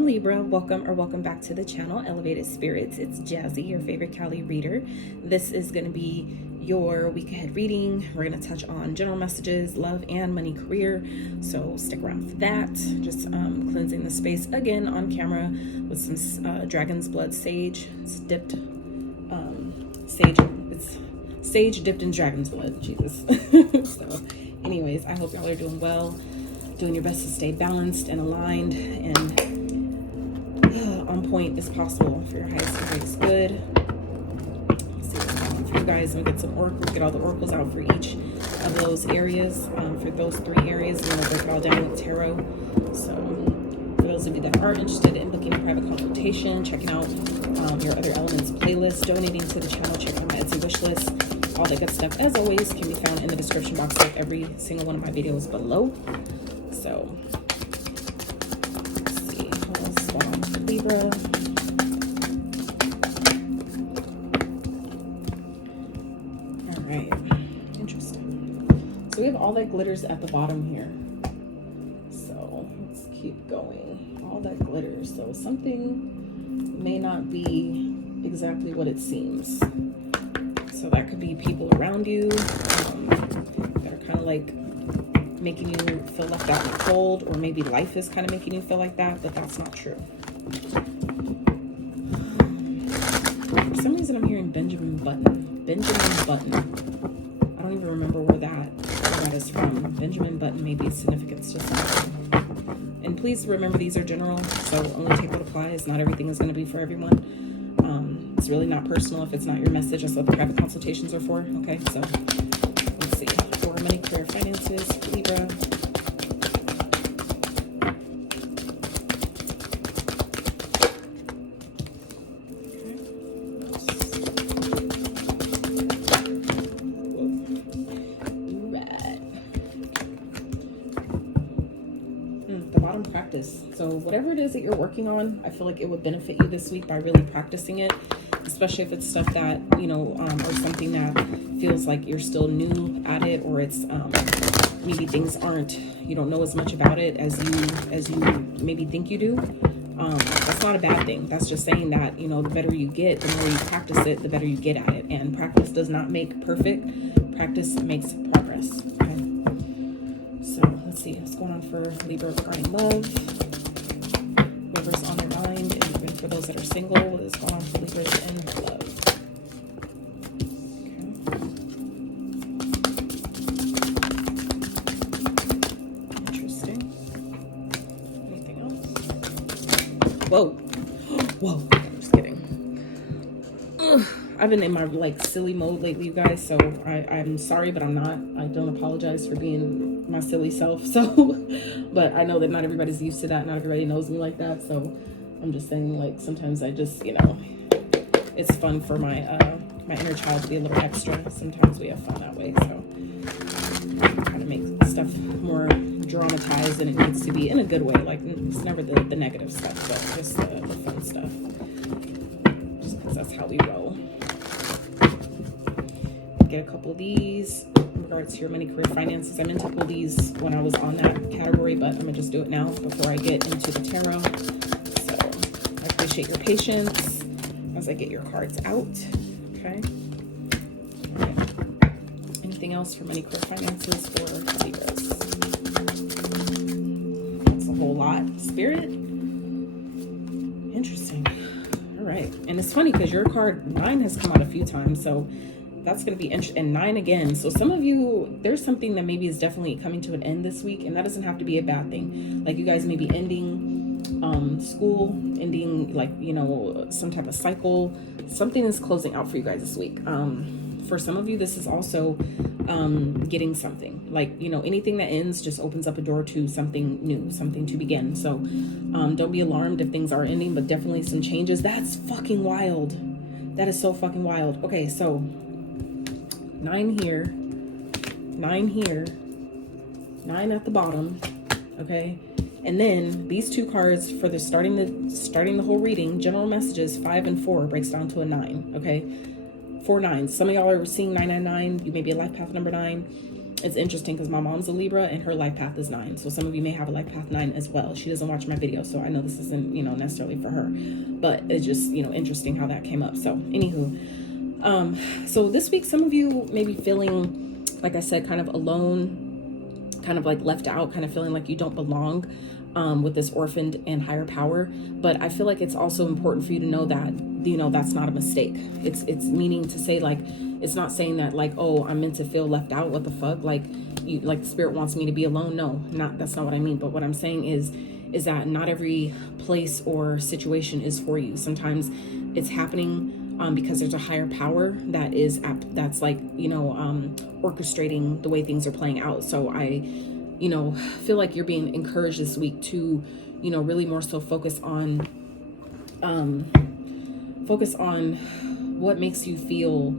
on Libra, welcome back to the channel, Elevated Spirits. It's Jazzy, your favorite Cali reader. This is going to be your week ahead reading. We're going to touch on general messages, love and money, career. So stick around for that. Just cleansing the space again on camera with some dragon's blood sage. It's dipped sage dipped in dragon's blood. Jesus. So anyways, I hope y'all are doing well, doing your best to stay balanced and aligned and on point as possible for your highest and greatest good. Let's see what's going on for you guys. I'm gonna get some oracles, get all the oracles out for each of those areas. For those 3 areas, I'm gonna break it all down with tarot. So for those of you that are interested in booking a private consultation, checking out your other elements playlist, donating to the channel, checking out my Etsy wish list, all that good stuff, as always, can be found in the description box of every single one of my videos below. So let's see what else is going on for Libra. All right, interesting. So we have all that glitters at the bottom here. So let's keep going. All that glitters. So something may not be exactly what it seems. So that could be people around you that are kind of like making you feel left out in the cold, or maybe life is kind of making you feel like that, but that's not true. For some reason I'm hearing Benjamin Button. Benjamin Button. I don't even remember where that is from. Benjamin Button may be significance to something. And please remember, these are general, so only take what applies. Not everything is going to be for everyone. It's really not personal if it's not your message. That's what the private consultations are for. Okay, so let's see. For money, career, finances, Libra. The bottom, practice. So whatever it is that you're working on, I feel like it would benefit you this week by really practicing it, especially if it's stuff that, you know, or something that feels like you're still new at it, or it's maybe things aren't, you don't know as much about it as you maybe think you do. That's not a bad thing. That's just saying that, you know, the better you get, the more you practice it, the better you get at it. And practice does not make perfect. Practice makes progress. Okay. So let's see what's going on for Libra regarding love. Whoever's on their mind, and even for those that are single, what is going on for Libras in love? Okay. Interesting. Anything else? Whoa. Whoa. Just kidding. Ugh. I've been in my like silly mode lately, you guys, so I'm sorry, but I'm not. I don't apologize for being my silly self. So, but I know that not everybody's used to that. Not everybody knows me like that. So I'm just saying, like, sometimes I just, you know, it's fun for my my inner child to be a little extra. Sometimes we have fun that way. So kind of make stuff more dramatized than it needs to be, in a good way. Like, it's never the negative stuff, but just the fun stuff. Just because that's how we roll. Get a couple of these in regards to your money, career, finances. I meant to pull these when I was on that category, but I'm gonna just do it now before I get into the tarot. So I appreciate your patience as I get your cards out. Okay. All right. Anything else for money, career, finances for Libras? That's a whole lot. Spirit. Interesting. All right. And it's funny because your card 9 has come out a few times, so that's going to be interesting. And 9 again. So some of you, there's something that maybe is definitely coming to an end this week, and that doesn't have to be a bad thing. Like, you guys may be ending school, ending, like, you know, some type of cycle. Something is closing out for you guys this week. For some of you, this is also getting something. Like, you know, anything that ends just opens up a door to something new, something to begin. So don't be alarmed if things are ending, but definitely some changes. That's fucking wild. That is so fucking wild. Okay, so 9 here, 9 here, 9 at the bottom. Okay, and then these 2 cards for the starting the whole reading, general messages, 5 and 4 breaks down to a 9. Okay, 4 9s. Some of y'all are seeing 999. You may be a life path number 9. it's interesting because my mom's a Libra and her life path is 9. So some of you may have a life path 9 as well. She doesn't watch my video, so I know this isn't, you know, necessarily for her, but it's just, you know, interesting how that came up. So anywho, so this week, some of you may be feeling, like I said, kind of alone, kind of like left out, kind of feeling like you don't belong, with this orphaned and higher power. But I feel like it's also important for you to know that, you know, that's not a mistake. It's meaning to say, like, it's not saying that, like, oh, I'm meant to feel left out. What the fuck? Like, you, like, spirit wants me to be alone. No, that's not what I mean. But what I'm saying is that not every place or situation is for you. Sometimes it's happening because there's a higher power that is that's like, you know, orchestrating the way things are playing out. So I, you know, feel like you're being encouraged this week to, you know, really more so focus on what makes you feel,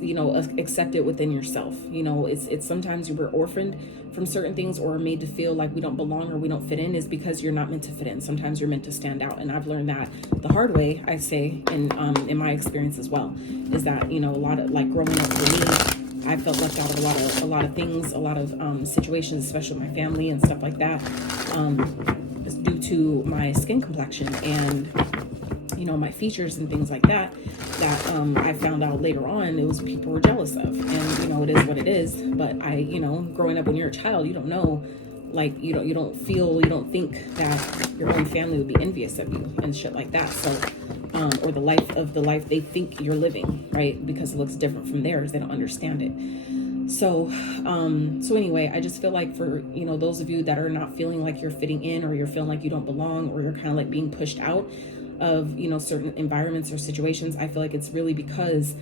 you know, accepted within yourself. You know, it's sometimes you were orphaned from certain things or made to feel like we don't belong or we don't fit in, is because you're not meant to fit in. Sometimes you're meant to stand out. And I've learned that the hard way, I say, in my experience as well, is that, you know, a lot of, like, growing up for me, I felt left out of a lot of things, a lot of situations, especially with my family and stuff like that, due to my skin complexion and, you know, my features and things like that, I found out later on it was people were jealous of. And, you know, it is what it is. But you know, growing up when you're a child, you don't know, like, you don't think that your own family would be envious of you and shit like that. So, or the life they think you're living, right? Because it looks different from theirs. They don't understand it. So anyway, I just feel like for, you know, those of you that are not feeling like you're fitting in, or you're feeling like you don't belong, or you're kind of like being pushed out of, you know, certain environments or situations, I feel like it's really because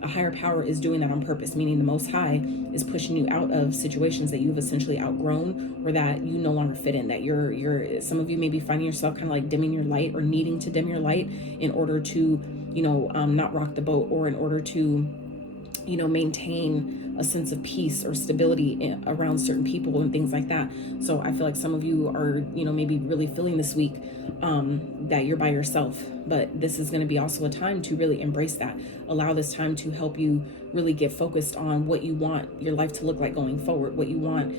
a higher power is doing that on purpose, meaning the Most High is pushing you out of situations that you've essentially outgrown, or that you no longer fit in, that you're some of you may be finding yourself kind of like dimming your light, or needing to dim your light in order to, you know, not rock the boat, or in order to, you know, maintain a sense of peace or stability around certain people and things like that. So I feel like some of you are, you know, maybe really feeling this week that you're by yourself, but this is going to be also a time to really embrace that. Allow this time to help you really get focused on what you want your life to look like going forward, what you want.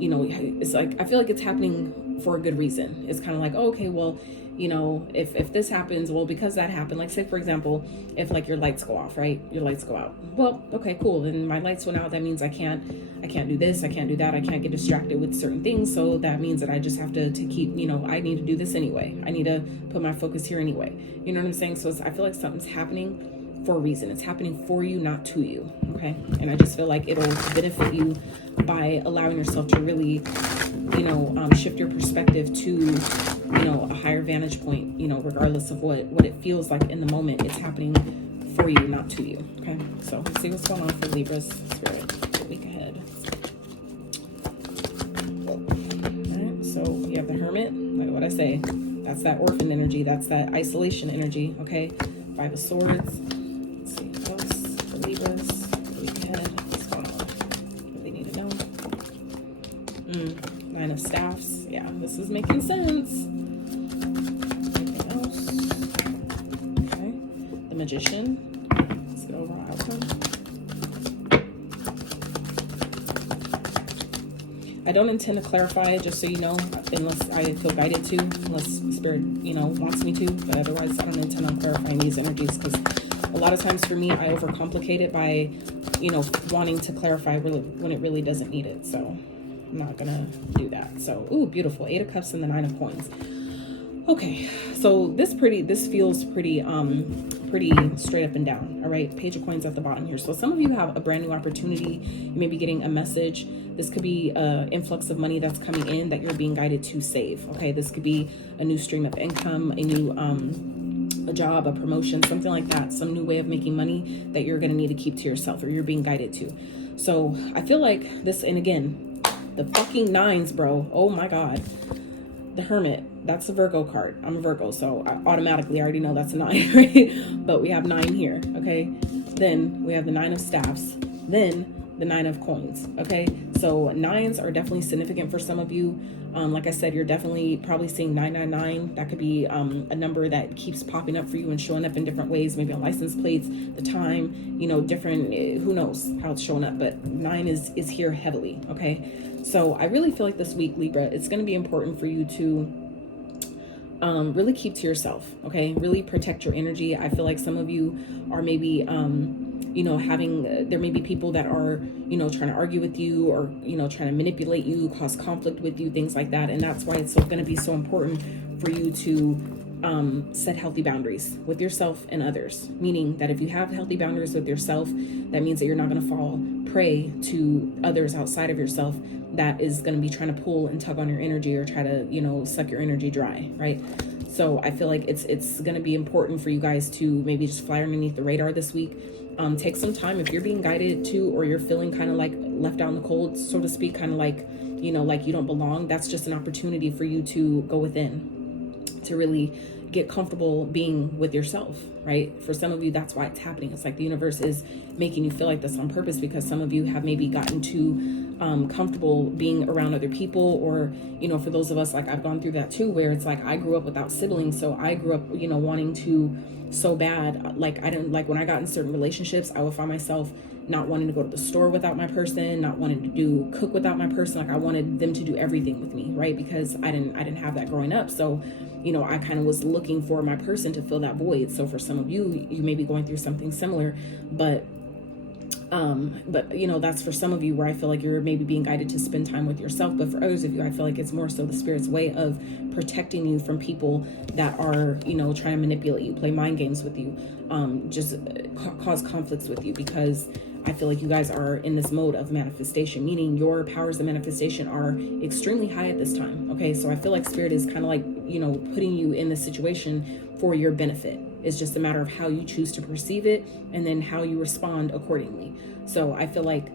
You know, it's like, I feel like it's happening for a good reason. It's kind of like, oh, okay, well, you know, if this happens, well, because that happened, like, say, for example, if, like, your lights go off, right? Your lights go out. Well, okay, cool. Then my lights went out. That means I can't do this. I can't do that. I can't get distracted with certain things. So that means that I just have to keep, you know, I need to do this anyway. I need to put my focus here anyway. You know what I'm saying? So I feel like something's happening for a reason. It's happening for you, not to you. Okay. And I just feel like it'll benefit you by allowing yourself to really, you know, shift your perspective to, you know, a higher vantage point, you know, regardless of what it feels like in the moment. It's happening for you, not to you. Okay. So let's see what's going on for Libra's spirit the week ahead. All right. So you have the Hermit, like what I say, that's that orphan energy. That's that isolation energy. Okay. 5 of Swords. Let's see what else for Libras the week ahead. What's going on? What they need to know. 9 of Staffs. Yeah, this is making sense. Anything else? Okay. The Magician. Let's get over our outcome. I don't intend to clarify it, just so you know, unless I feel guided to, unless Spirit, you know, wants me to. But otherwise, I don't intend on clarifying these energies, because a lot of times for me, I overcomplicate it by, you know, wanting to clarify really when it really doesn't need it. So I'm not gonna do that. So, ooh, beautiful. 8 of Cups and the 9 of Coins. Okay, so this feels pretty straight up and down. All right, Page of Coins at the bottom here. So some of you have a brand new opportunity. You may be getting a message. This could be an influx of money that's coming in that you're being guided to save. Okay, this could be a new stream of income, a new a job, a promotion, something like that. Some new way of making money that you're going to need to keep to yourself, or you're being guided to. So I feel like this, and again, the fucking 9s, bro. Oh my God. The Hermit, that's a Virgo card. I'm a Virgo, so I already know that's a 9, right? But we have 9 here, okay? Then we have the 9 of Staffs. Then the 9 of Coins, okay? So 9s are definitely significant for some of you. Like I said, you're definitely probably seeing 999. That could be a number that keeps popping up for you and showing up in different ways, maybe on license plates, the time, you know, different, who knows how it's showing up, but 9 is here heavily, okay? So I really feel like this week, Libra, it's going to be important for you to really keep to yourself, okay? Really protect your energy. I feel like some of you are maybe, you know, there may be people that are, you know, trying to argue with you or, you know, trying to manipulate you, cause conflict with you, things like that. And that's why it's going to be so important for you to set healthy boundaries with yourself and others. Meaning that if you have healthy boundaries with yourself, that means that you're not going to fall prey to others outside of yourself that is going to be trying to pull and tug on your energy or try to, you know, suck your energy dry, right? So I feel like it's going to be important for you guys to maybe just fly underneath the radar this week. Take some time if you're being guided to, or you're feeling kind of like left out in the cold, so to speak, kind of like, you know, like you don't belong. That's just an opportunity for you to go within, to really get comfortable being with yourself, right? For some of you, that's why it's happening. It's like the universe is making you feel like this on purpose, because some of you have maybe gotten too comfortable being around other people, or, you know, for those of us, like I've gone through that too, where it's like I grew up without siblings, so I grew up, you know, wanting to so bad, like I didn't, like when I got in certain relationships, I would find myself not wanting to go to the store without my person, not wanting to cook without my person. Like I wanted them to do everything with me, right? Because I didn't have that growing up. So, you know, I kind of was looking for my person to fill that void. So for some of you, you may be going through something similar, but you know, that's for some of you where I feel like you're maybe being guided to spend time with yourself. But for others of you, I feel like it's more so the spirit's way of protecting you from people that are, you know, trying to manipulate you, play mind games with you, just cause conflicts with you, because I feel like you guys are in this mode of manifestation, meaning your powers of manifestation are extremely high at this time. Okay. So I feel like spirit is kind of like, you know, putting you in this situation for your benefit. It's just a matter of how you choose to perceive it and then how you respond accordingly. So I feel like,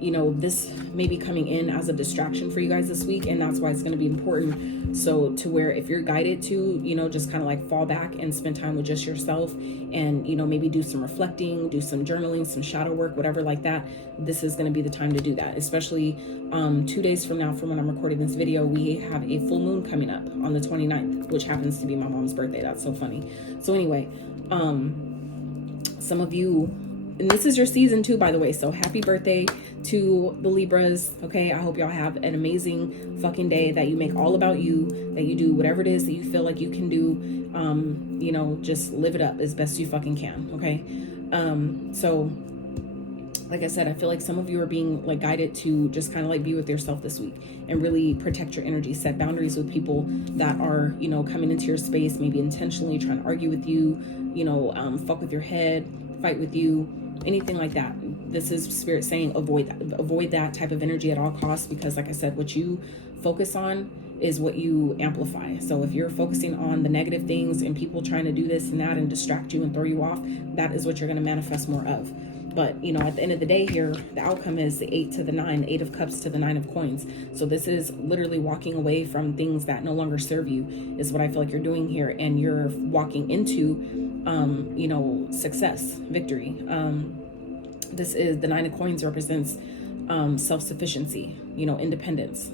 you know, this may be coming in as a distraction for you guys this week. And that's why it's going to be important. So to where if you're guided to, you know, just kind of like fall back and spend time with just yourself and, you know, maybe do some reflecting, do some journaling, some shadow work, whatever like that, this is going to be the time to do that. Especially 2 days from now, from when I'm recording this video, we have a full moon coming up on the 29th, which happens to be my mom's birthday. That's so funny. So anyway, some of you, and this is your season too, by the way. So happy birthday to the Libras. Okay. I hope y'all have an amazing fucking day, that you make all about you, that you do whatever it is that you feel like you can do. You know, just live it up as best you fucking can. Okay. So like I said, I feel like some of you are being like guided to just kind of like be with yourself this week and really protect your energy, set boundaries with people that are, you know, coming into your space, maybe intentionally trying to argue with you, you know, fuck with your head, fight with you, anything like that. This is spirit saying avoid that type of energy at all costs, because like I said, what you focus on is what you amplify. So if you're focusing on the negative things and people trying to do this and that and distract you and throw you off, that is what you're going to manifest more of. But, you know, at the end of the day here, the outcome is the 8 to the 9, 8 of cups to the 9 of coins. So this is literally walking away from things that no longer serve you, is what I feel like you're doing here. And you're walking into, you know, success, victory. This is the 9 of coins represents self-sufficiency, you know, independence,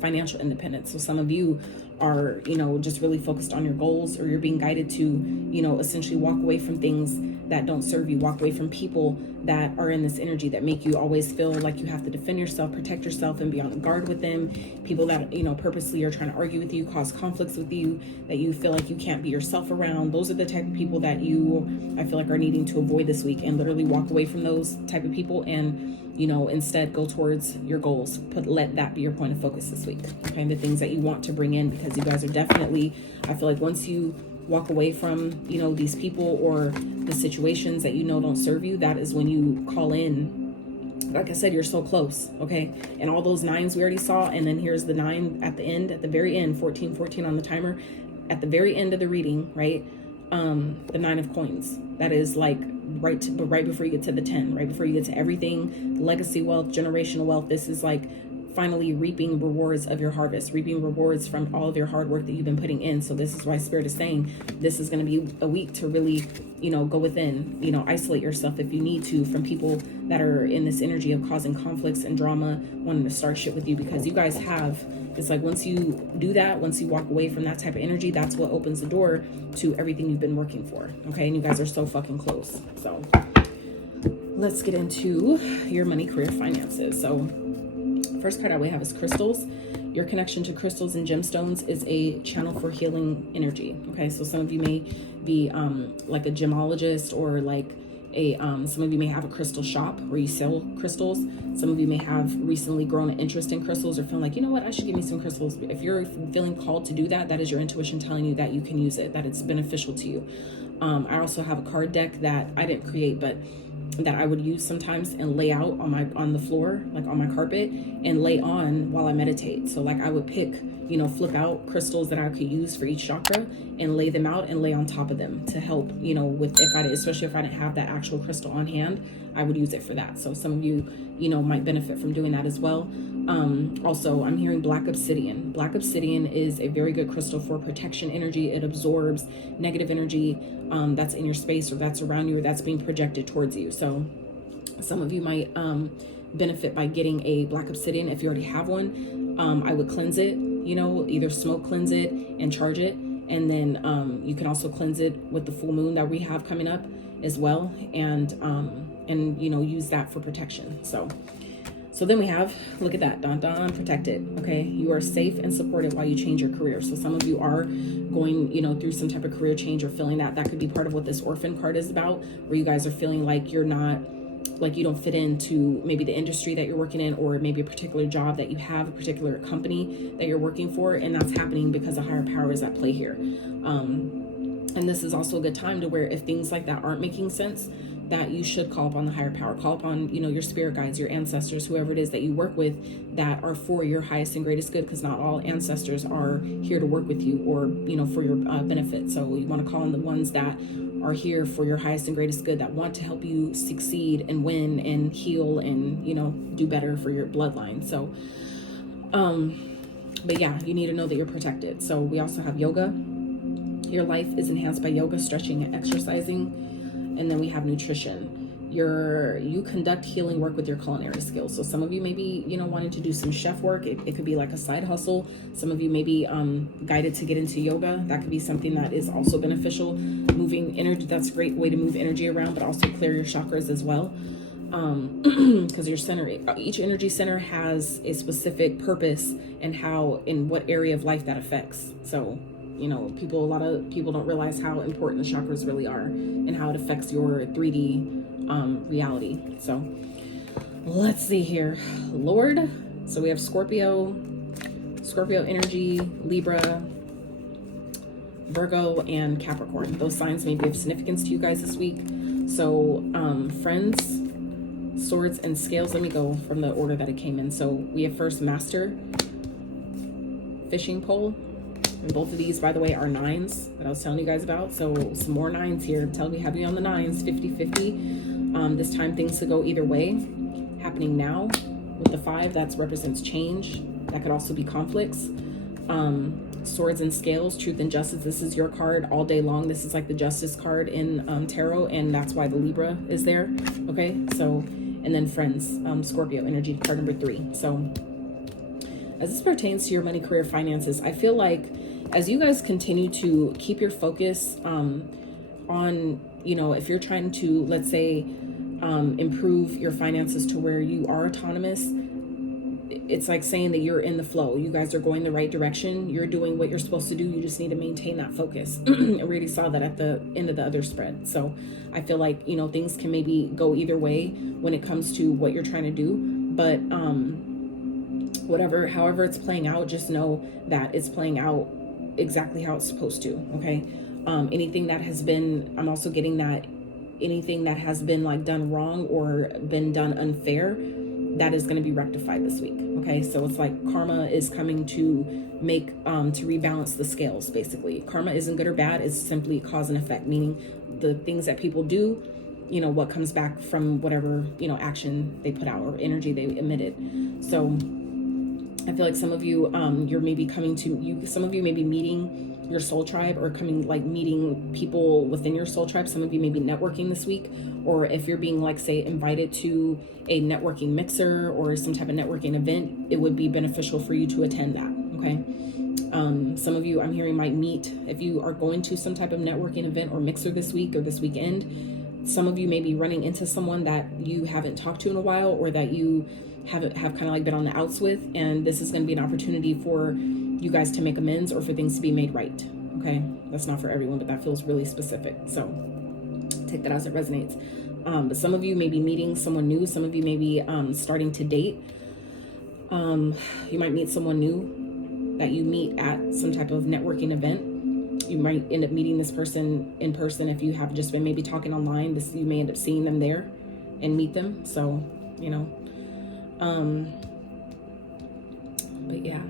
financial independence. So some of you are, you know, just really focused on your goals, or you're being guided to, you know, essentially walk away from things that don't serve you, walk away from people that are in this energy that make you always feel like you have to defend yourself, protect yourself, and be on guard with them. People that, you know, purposely are trying to argue with you, cause conflicts with you, that you feel like you can't be yourself around. Those are the type of people that you, I feel like, are needing to avoid this week, and literally walk away from those type of people and, you know, instead go towards your goals. Let that be your point of focus this week. Okay, the things that you want to bring in, because you guys are definitely, I feel like once you walk away from, you know, these people or the situations that you know don't serve you, that is when you call in. Like I said, you're so close. Okay, and all those 9s we already saw, and then here's the 9 at the end, at the very end, 14 on the timer, at the very end of the reading, right? The 9 of coins. That is like right before you get to the 10, right before you get to everything, legacy wealth, generational wealth. This is like finally reaping rewards of your harvest, reaping rewards from all of your hard work that you've been putting in. So this is why Spirit is saying this is going to be a week to really, you know, go within, you know, isolate yourself if you need to from people that are in this energy of causing conflicts and drama, wanting to start shit with you, because you guys have, it's like once you do that, once you walk away from that type of energy, that's what opens the door to everything you've been working for. Okay. And you guys are so fucking close. So let's get into your money, career, finances. So first card we have is crystals. Your connection to crystals and gemstones is a channel for healing energy. Okay, so some of you may be like a gemologist, or like a some of you may have a crystal shop where you sell crystals. Some of you may have recently grown an interest in crystals, or feeling like, you know what, I should give me some crystals. If you're feeling called to do that, that is your intuition telling you that you can use it, that it's beneficial to you. I also have a card deck that I didn't create, but that I would use sometimes and lay out on the floor, like on my carpet, and lay on while I meditate. So like I would pick, you know, flip out crystals that I could use for each chakra and lay them out and lay on top of them to help, you know, with, especially if I didn't have that actual crystal on hand, I would use it for that. So some of you, you know, might benefit from doing that as well. Also, I'm hearing black obsidian. Black obsidian is a very good crystal for protection energy. It absorbs negative energy that's in your space, or that's around you, or that's being projected towards you. So some of you might benefit by getting a black obsidian. If you already have one, I would cleanse it, you know, either smoke cleanse it and charge it. And then you can also cleanse it with the full moon that we have coming up as well. And you know, use that for protection. So then we have, look at that, dun, dun, protected. Okay, you are safe and supported while you change your career. So some of you are going, you know, through some type of career change, or feeling that could be part of what this orphan card is about, where you guys are feeling like you're not, like you don't fit into maybe the industry that you're working in, or maybe a particular job that you have, a particular company that you're working for, and that's happening because a higher power is at play here. And this is also a good time to where if things like that aren't making sense, that you should call upon the higher power, call upon, you know, your spirit guides, your ancestors, whoever it is that you work with, that are for your highest and greatest good, because not all ancestors are here to work with you, or, you know, for your benefit. So you want to call on the ones that are here for your highest and greatest good, that want to help you succeed and win and heal and, you know, do better for your bloodline. So, but yeah, you need to know that you're protected. So we also have yoga. Your life is enhanced by yoga, stretching, and exercising. And then we have nutrition. You conduct healing work with your culinary skills. So some of you may be, you know, wanting to do some chef work. It could be like a side hustle. Some of you may be guided to get into yoga. That could be something that is also beneficial. Moving energy, that's a great way to move energy around, but also clear your chakras as well. Because your center, each energy center has a specific purpose and how, in what area of life that affects. So, you know, a lot of people don't realize how important the chakras really are and how it affects your 3D reality. So let's see here. Lord. So we have Scorpio energy, Libra, Virgo, and Capricorn. Those signs may be of significance to you guys this week. So friends, swords, and scales. Let me go from the order that it came in. So we have first Master, fishing pole. And both of these, by the way, are nines that I was telling you guys about. So some more nines here. Tell me, have you on the nines, 50-50. This time things could go either way. Happening now with the 5, that represents change. That could also be conflicts. Swords and scales, truth and justice. This is your card all day long. This is like the justice card in tarot, and that's why the Libra is there. Okay, so, and then friends, Scorpio energy, card number 3. So as this pertains to your money, career, finances, I feel like as you guys continue to keep your focus on, you know, if you're trying to, let's say, improve your finances to where you are autonomous, it's like saying that you're in the flow. You guys are going the right direction. You're doing what you're supposed to do. You just need to maintain that focus. I already saw that at the end of the other spread. So I feel like, you know, things can maybe go either way when it comes to what you're trying to do. But however it's playing out, just know that it's playing out exactly how it's supposed to. Okay. Anything that has been, I'm also getting that anything that has been like done wrong or been done unfair, that is going to be rectified this week. Okay. So it's like karma is coming to make, to rebalance the scales. Basically, karma isn't good or bad. It's simply cause and effect, meaning the things that people do, you know, what comes back from whatever, you know, action they put out or energy they emitted. So I feel like some of you, you're maybe coming to you. Some of you may be meeting your soul tribe, or coming like meeting people within your soul tribe. Some of you may be networking this week, or if you're being like, say, invited to a networking mixer or some type of networking event, it would be beneficial for you to attend that. Okay. Some of you, I'm hearing, might meet, if you are going to some type of networking event or mixer this week or this weekend, some of you may be running into someone that you haven't talked to in a while, or that you have kind of like been on the outs with, and this is going to be an opportunity for you guys to make amends, or for things to be made right. Okay, that's not for everyone, but that feels really specific, so take that as it resonates. But some of you may be meeting someone new. Some of you may be starting to date. You might meet someone new that you meet at some type of networking event. You might end up meeting this person in person. If you have just been maybe talking online, you may end up seeing them there and meet them. So, you know, but yeah,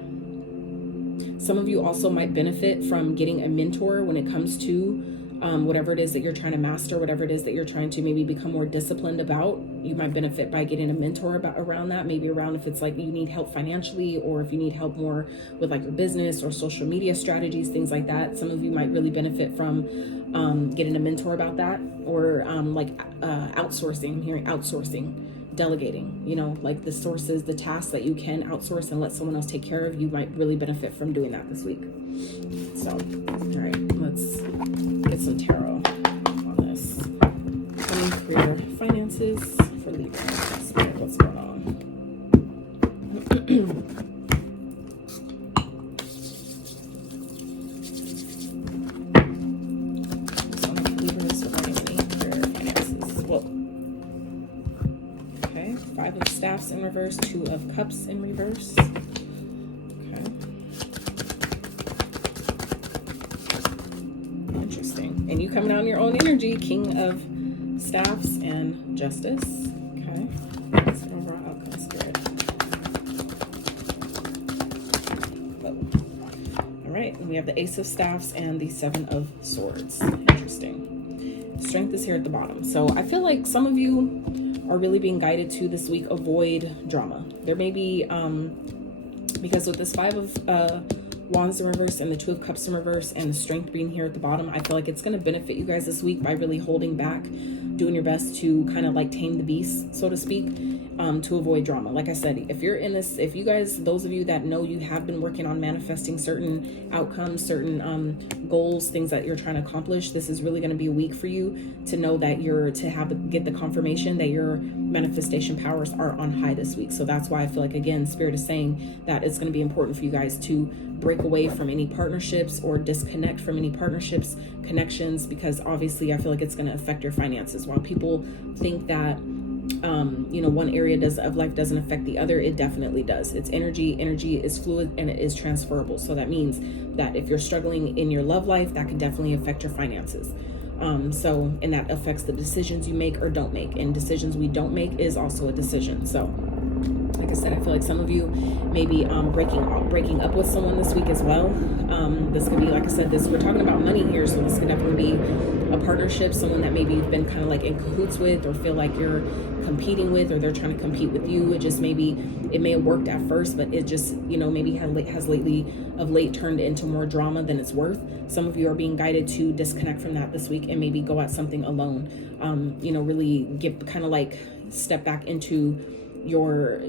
some of you also might benefit from getting a mentor when it comes to whatever it is that you're trying to master, whatever it is that you're trying to maybe become more disciplined about. You might benefit by getting a mentor around that, maybe around if it's like you need help financially, or if you need help more with like your business or social media strategies, things like that. Some of you might really benefit from getting a mentor about that, or outsourcing. I'm hearing outsourcing, delegating, you know, like the sources, the tasks that you can outsource and let someone else take care of. You might really benefit from doing that this week. So, all right, let's get some tarot on this. Money, career, finances for Libra. What's going on? Five of Staffs in reverse, Two of Cups in reverse. Okay. Interesting. And you coming out in your own energy, King of Staffs and Justice. Okay. That's an overall outcome, Spirit. All right. And we have the Ace of Staffs and the Seven of Swords. Interesting. Strength is here at the bottom. So I feel like some of you are really being guided to this week avoid drama. There may be because with this Five of Wands in reverse and the Two of Cups in reverse and the Strength being here at the bottom, I feel like it's going to benefit you guys this week by really holding back, doing your best to kind of like tame the beast, so to speak, to avoid drama. Like I said, if you're in this, if you guys, those of you that know you have been working on manifesting certain outcomes, certain goals, things that you're trying to accomplish, this is really going to be a week for you to know that get the confirmation that your manifestation powers are on high this week. So that's why I feel like, again, Spirit is saying that it's going to be important for you guys to break away from any partnerships or disconnect from any partnerships, connections, because obviously I feel like it's going to affect your finances. While people think that one area of life doesn't affect the other, it definitely does. It's energy is fluid and it is transferable. So that means that if you're struggling in your love life, that can definitely affect your finances. And that affects the decisions you make or don't make, and decisions we don't make is also a decision. So like I said, I feel like some of you may be breaking up with someone this week as well. This could be, like I said, we're talking about money here, so this could definitely be a partnership, someone that maybe you've been kind of like in cahoots with, or feel like you're competing with, or they're trying to compete with you. It may have worked at first, but it just, maybe has late turned into more drama than it's worth. Some of you are being guided to disconnect from that this week and maybe go at something alone. Really step back into your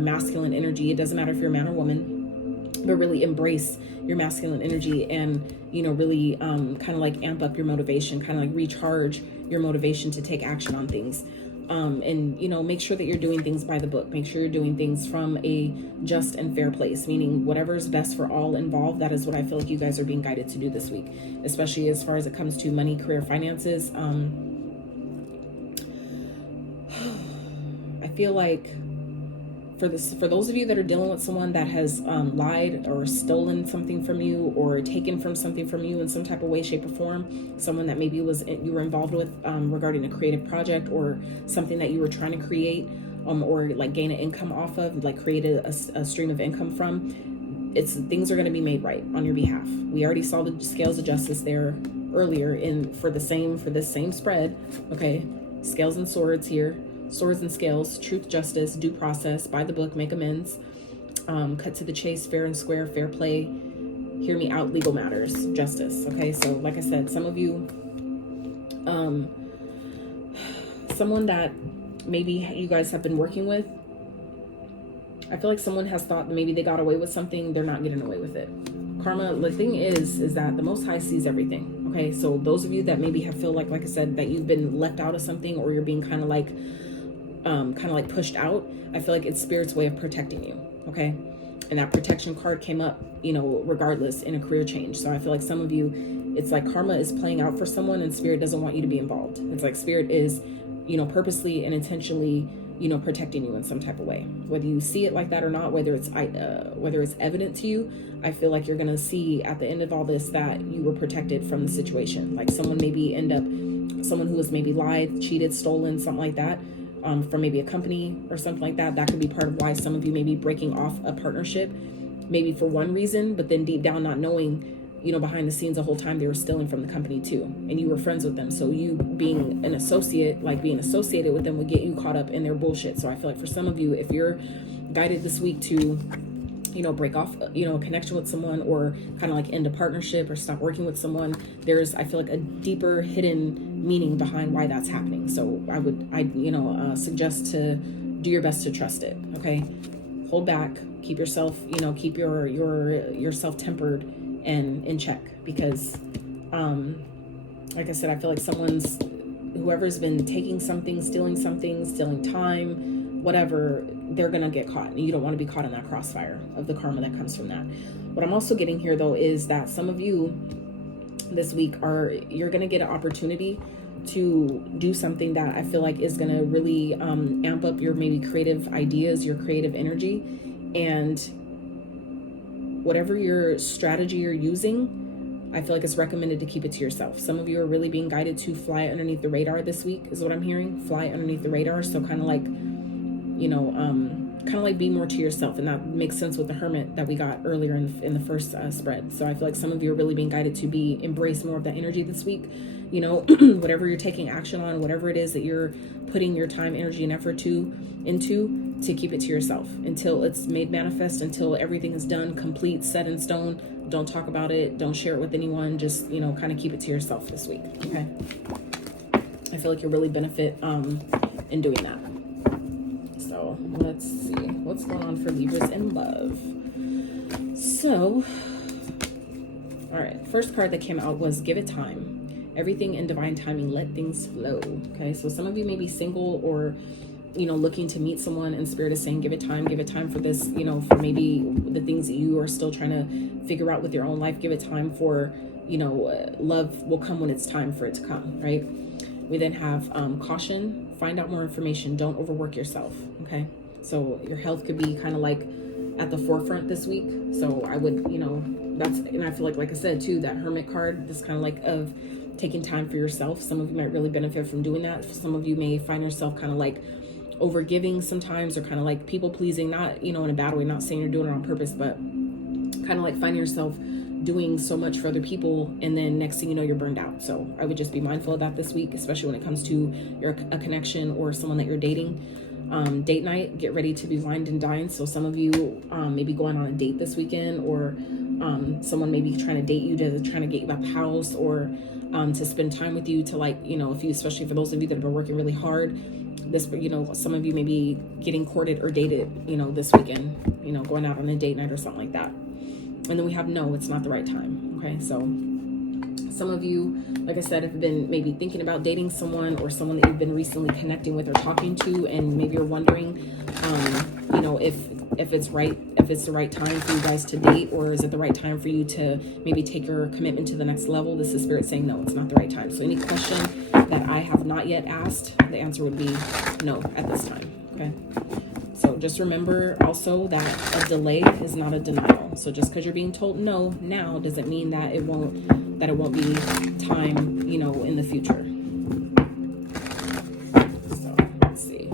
masculine energy. It doesn't matter if you're a man or woman, but really embrace your masculine energy and really kind of like amp up your motivation, kind of like recharge your motivation to take action on things. And make sure that you're doing things by the book. Make sure you're doing things from a just and fair place, meaning whatever's best for all involved. That is what I feel like you guys are being guided to do this week, especially as far as it comes to money, career, finances. I feel like for those of you that are dealing with someone that has lied or stolen something from you, or taken from something from you in some type of way, shape, or form, someone that maybe you were involved with regarding a creative project or something that you were trying to create, or like gain an income off of, like create a stream of income from, things are going to be made right on your behalf. We already saw the scales of justice there earlier for this same spread. Okay, scales and swords here. Swords and scales, truth, justice, due process, by the book, make amends. cut to the chase, fair and square, fair play, hear me out, legal matters, justice. Okay, so like I said, some of you, someone that maybe you guys have been working with, I feel like someone has thought that maybe they got away with something. They're not getting away with it. Karma, the thing is that the Most High sees everything. Okay, so those of you that maybe have feel like I said, that you've been left out of something, or you're being kind of like pushed out, I feel like it's Spirit's way of protecting you. Okay, and that protection card came up, you know, regardless, in a career change. So I feel like some of you, it's like karma is playing out for someone, and Spirit doesn't want you to be involved. It's like Spirit is, you know, purposely and intentionally, you know, protecting you in some type of way, whether you see it like that or not, whether it's evident to you. I feel like you're gonna see at the end of all this that you were protected from the situation. Like someone maybe someone who was maybe lied, cheated, stolen, something like that, from maybe a company or something like that. That could be part of why some of you may be breaking off a partnership, maybe for one reason, but then deep down not knowing, you know, behind the scenes the whole time they were stealing from the company too, and you were friends with them. So you being an associate, like being associated with them, would get you caught up in their bullshit. So I feel like for some of you, if you're guided this week to, you know, break off, you know, a connection with someone, or kind of like end a partnership or stop working with someone, there's, I feel like, a deeper hidden meaning behind why that's happening. So I suggest to do your best to trust it. Okay, hold back, keep yourself, you know, keep yourself tempered and in check, because like I said, I feel like whoever's been taking something, stealing time, whatever, they're gonna get caught, and you don't want to be caught in that crossfire of the karma that comes from that. What I'm also getting here though is that some of you this week you're gonna get an opportunity to do something that I feel like is gonna really amp up your maybe creative ideas, your creative energy, and whatever your strategy you're using, I feel like it's recommended to keep it to yourself. Some of you are really being guided to fly underneath the radar this week, is what I'm hearing. Fly underneath the radar. So kind of like, you know, kind of like be more to yourself. And that makes sense with the Hermit that we got earlier in the first spread. So I feel like some of you are really being guided to embrace more of that energy this week. You know, whatever you're taking action on, whatever it is that you're putting your time, energy, and effort into, to keep it to yourself until it's made manifest, until everything is done, complete, set in stone. Don't talk about it. Don't share it with anyone. Just, you know, kind of keep it to yourself this week. Okay. I feel like you'll really benefit in doing that. So let's see what's going on for Libras in love. So, all right. First card that came out was Give It Time. Everything in divine timing. Let things flow. Okay. So some of you may be single, or, you know, looking to meet someone, and Spirit is saying give it time for this, you know, for maybe the things that you are still trying to figure out with your own life. Give it time for, you know, love will come when it's time for it to come, right? We then have caution, find out more information, don't overwork yourself. Okay, so your health could be kind of like at the forefront this week. So I would, you know, and I feel like I said too, that Hermit card is kind of like of taking time for yourself. Some of you might really benefit from doing that. Some of you may find yourself kind of like over giving sometimes, or kind of like people pleasing, not, you know, in a bad way, not saying you're doing it on purpose, but kind of like finding yourself doing so much for other people, and then next thing you know, you're burned out. So I would just be mindful of that this week, especially when it comes to a connection or someone that you're dating. Date night, get ready to be wined and dined. So some of you may be going on a date this weekend, or someone may be trying to date you, trying to get you out the house, or to spend time with you, to, like, you know, if you, especially for those of you that have been working really hard this, you know, some of you may be getting courted or dated, you know, this weekend, you know, going out on a date night or something like that. And then we have no, it's not the right time. Okay, so some of you, like I said, have been maybe thinking about dating someone, or someone that you've been recently connecting with or talking to, and maybe you're wondering, you know, if it's the right time for you guys to date, or is it the right time for you to maybe take your commitment to the next level. This is Spirit saying no, it's not the right time. So any question that I have not yet asked, the answer would be no at this time. Okay, so just remember also that a delay is not a denial. So just because you're being told no now doesn't mean that it won't be time, you know, in the future. So let's see.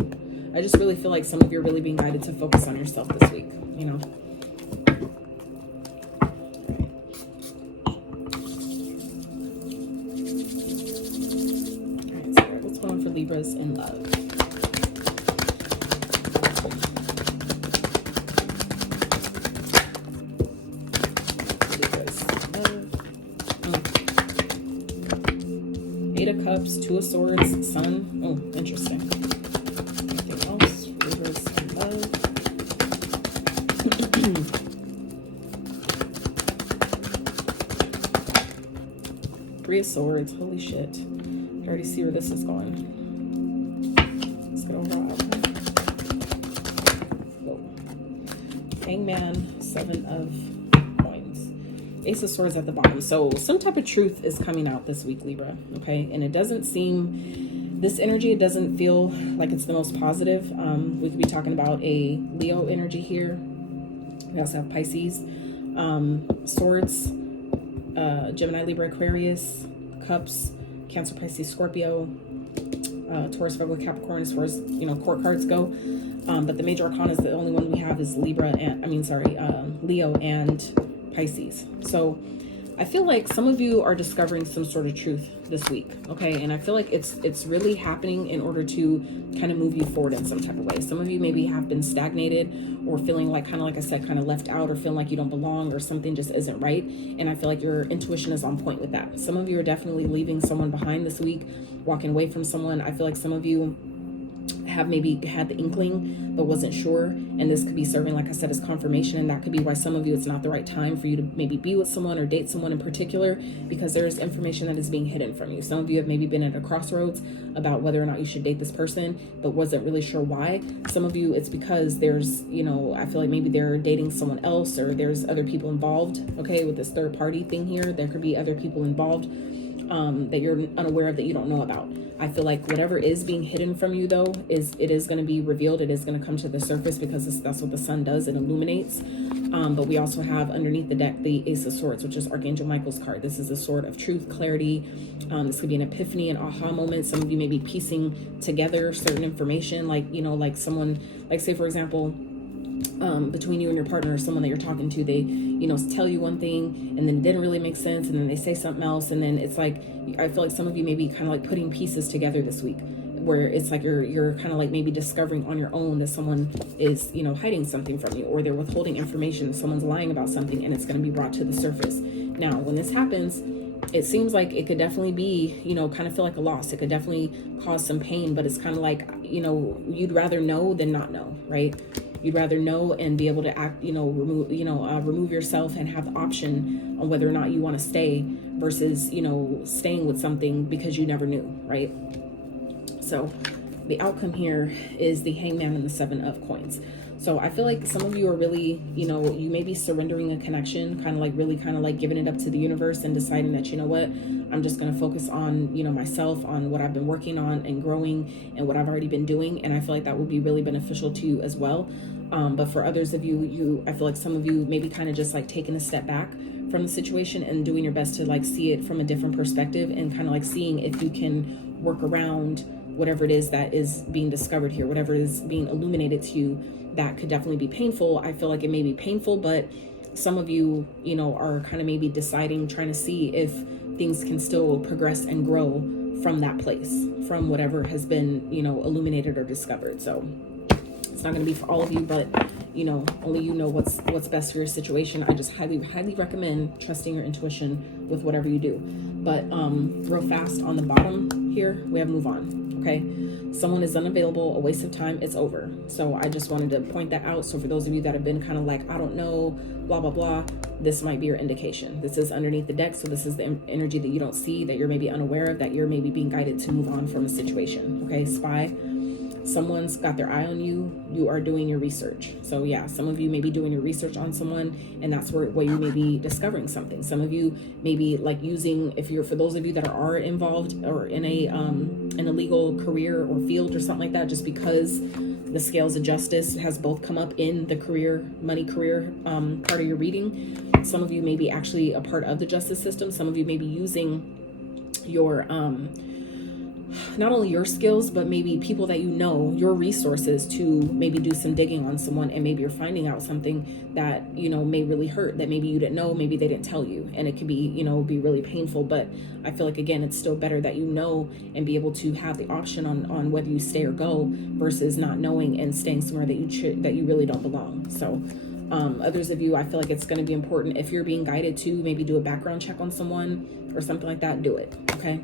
I just really feel like some of you are really being guided to focus on yourself this week, you know. All right, so what's going on for Libras in love? Eight of Cups, Two of Swords, Sun. Oh, interesting. Anything else? Reverse and love. Three of Swords. Holy shit. I already see where this is going. Let's get over out. Hangman, Seven of Coins. Ace of Swords at the bottom. So some type of truth is coming out this week, Libra. Okay. And it doesn't seem, this energy, it doesn't feel like it's the most positive. We could be talking about a Leo energy here. We also have Pisces, Swords, Gemini, Libra, Aquarius, Cups, Cancer, Pisces, Scorpio, Taurus, Virgo, Capricorn, as far as, you know, court cards go. But the major arcana is the only one we have is Libra and, Leo and Pisces. So I feel like some of you are discovering some sort of truth this week, okay? And I feel like it's really happening in order to kind of move you forward in some type of way. Some of you maybe have been stagnated or feeling like, kind of like I said, kind of left out, or feeling like you don't belong or something just isn't right. And I feel like your intuition is on point with that. Some of you are definitely leaving someone behind this week, walking away from someone. I feel like some of you have maybe had the inkling but wasn't sure, and this could be serving, like I said, as confirmation. And that could be why some of you, it's not the right time for you to maybe be with someone or date someone in particular, because there's information that is being hidden from you. Some of you have maybe been at a crossroads about whether or not you should date this person, but wasn't really sure why. Some of you, it's because there's, you know, I feel like maybe they're dating someone else, or there's other people involved. Okay, with this third party thing here, there could be other people involved that you're unaware of, that you don't know about. I feel like whatever is being hidden from you, though, it is going to be revealed. It is going to come to the surface, because that's what the sun does. It illuminates. But we also have underneath the deck the Ace of Swords, which is Archangel Michael's card. This is a sword of truth, clarity. This could be an epiphany, an aha moment. Some of you may be piecing together certain information, like, you know, like someone, like say, for example, between you and your partner, or someone that you're talking to, they, you know, tell you one thing and then it didn't really make sense, and then they say something else, and then it's like, I feel like some of you may be kind of like putting pieces together this week, where it's like you're kind of like maybe discovering on your own that someone is, you know, hiding something from you, or they're withholding information, someone's lying about something, and it's going to be brought to the surface. Now, when this happens, it seems like it could definitely be, you know, kind of feel like a loss. It could definitely cause some pain, but it's kind of like, you know, you'd rather know than not know, right? You'd rather know and be able to act, you know, remove yourself and have the option on whether or not you want to stay, versus, you know, staying with something because you never knew, right? So the outcome here is the Hangman and the Seven of Coins. So I feel like some of you are really, you know, you may be surrendering a connection, kind of like really kind of like giving it up to the universe and deciding that, you know what, I'm just going to focus on, you know, myself, on what I've been working on and growing and what I've already been doing. And I feel like that would be really beneficial to you as well. But for others of you, I feel like some of you maybe kind of just like taking a step back from the situation and doing your best to like see it from a different perspective, and kind of like seeing if you can work around whatever it is that is being discovered here, whatever is being illuminated to you. That could definitely be painful. I feel like it may be painful, but some of you, you know, are kind of maybe deciding, trying to see if things can still progress and grow from that place, from whatever has been, you know, illuminated or discovered. So it's not going to be for all of you, but, you know, only you know what's best for your situation. I just highly recommend trusting your intuition with whatever you do. But real fast on the bottom here, we have move on. Okay, someone is unavailable, a waste of time, it's over. So I just wanted to point that out. So for those of you that have been kind of like, I don't know, blah, blah, blah, this might be your indication. This is underneath the deck. So this is the energy that you don't see, that you're maybe unaware of, that you're maybe being guided to move on from a situation. Okay, spy. Someone's got their eye on you. You are doing your research. So yeah, some of you may be doing your research on someone, and that's where you may be discovering something. Some of you may be like using, for those of you that are involved or in a legal career or field or something like that, just because the scales of justice has both come up in the career, money career part of your reading. Some of you may be actually a part of the justice system. Some of you may be using your not only your skills, but maybe people that you know, your resources, to maybe do some digging on someone, and maybe you're finding out something that, you know, may really hurt, that maybe you didn't know, maybe they didn't tell you, and it could be, you know, be really painful. But I feel like, again, it's still better that you know and be able to have the option on whether you stay or go, versus not knowing and staying somewhere that you really don't belong. So Others of you, I feel like it's going to be important if you're being guided to maybe do a background check on someone or something like that, do it, okay?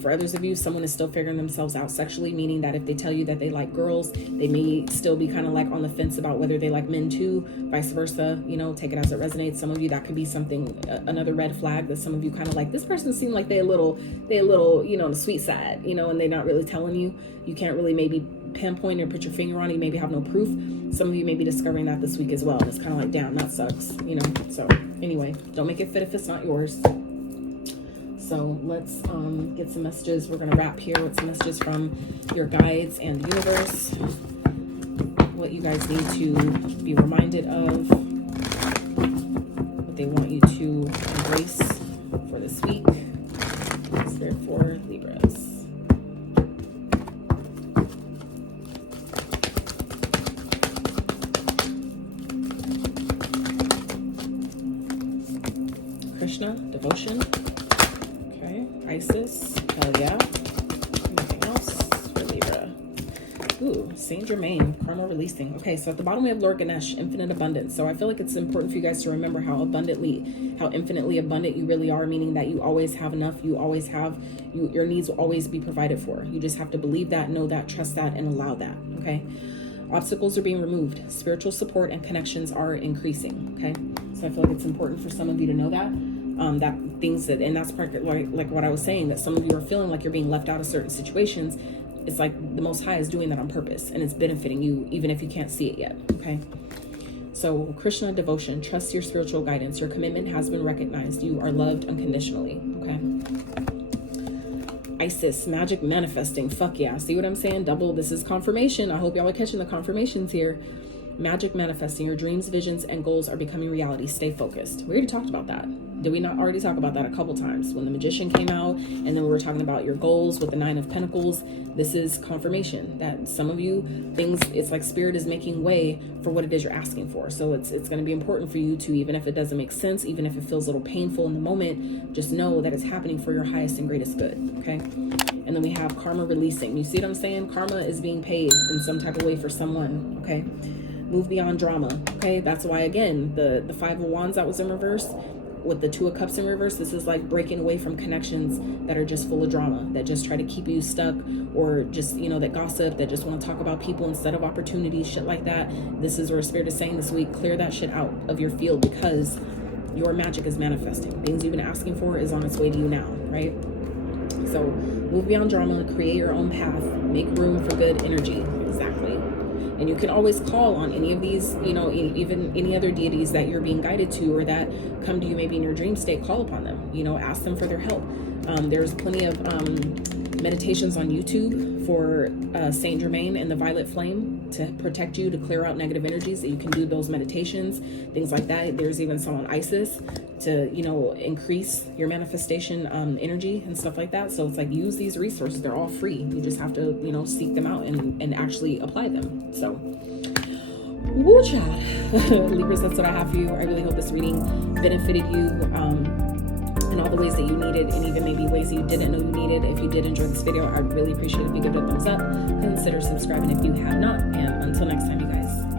For others of you, someone is still figuring themselves out sexually, meaning that if they tell you that they like girls, they may still be kind of like on the fence about whether they like men too, vice versa, you know, take it as it resonates. Some of you, that could be something, another red flag that some of you kind of like, this person seemed like they a little, you know, on the sweet side, you know, and they're not really telling you. You can't really maybe pinpoint or put your finger on it. You maybe have no proof. Some of you may be discovering that this week as well. It's kind of like, damn, that sucks, you know? So anyway, don't make it fit if it's not yours. So let's get some messages. We're going to wrap here with some messages from your guides and the universe. What you guys need to be reminded of. What they want you to embrace for this week. Spirit for Libras. Krishna, devotion. Isis, hell yeah. Anything else for Libra? Ooh, Saint Germain, karma releasing. Okay, so at the bottom we have Lord Ganesh, infinite abundance. So I feel like it's important for you guys to remember how infinitely abundant you really are, meaning that you always have enough, you always have, your needs will always be provided for. You just have to believe that, know that, trust that, and allow that, okay? Obstacles are being removed. Spiritual support and connections are increasing, okay? So I feel like it's important for some of you to know that. That things that, and that's part like what I was saying, that some of you are feeling like you're being left out of certain situations. It's like the Most High is doing that on purpose, and it's benefiting you even if you can't see it yet, okay? So Krishna, devotion, trust your spiritual guidance. Your commitment has been recognized. You are loved unconditionally, okay? Isis, magic manifesting. Fuck yeah. See what I'm saying? Double. This is confirmation. I hope y'all are catching the confirmations here. Magic manifesting. Your dreams, visions, and goals are becoming reality. Stay focused. We already talked about that. Did we not already talk about that a couple times? When the Magician came out, and then we were talking about your goals with the 9 of Pentacles. This is confirmation that some of you, things, it's like Spirit is making way for what it is you're asking for. So it's going to be important for you to, even if it doesn't make sense, even if it feels a little painful in the moment, just know that it's happening for your highest and greatest good, okay? And then we have karma releasing. You see what I'm saying? Karma is being paid in some type of way for someone, okay? Move beyond drama, okay? That's why, again, the 5 of Wands that was in reverse, with the 2 of Cups in reverse, this is like breaking away from connections that are just full of drama, that just try to keep you stuck, or just, you know, that gossip, that just want to talk about people instead of opportunities, shit like that. This is where Spirit is saying this week, clear that shit out of your field, because your magic is manifesting. Things you've been asking for is on its way to you now, right? So move beyond drama, create your own path, make room for good energy. Exactly. And you can always call on any of these, you know, even any other deities that you're being guided to, or that come to you maybe in your dream state. Call upon them, you know, ask them for their help. There's plenty of meditations on YouTube for Saint Germain and the Violet Flame to protect you, to clear out negative energies. That you can do those meditations, things like that. There's even some on Isis to, you know, increase your manifestation energy and stuff like that. So it's like, use these resources. They're all free. You just have to, you know, seek them out and actually apply them. So, woo child. Libras, that's what I have for you. I really hope this reading benefited you in all the ways that you needed, and even maybe ways that you didn't know you needed. If you did enjoy this video, I'd really appreciate it if you give it a thumbs up. Consider subscribing if you have not. And until next time, you guys.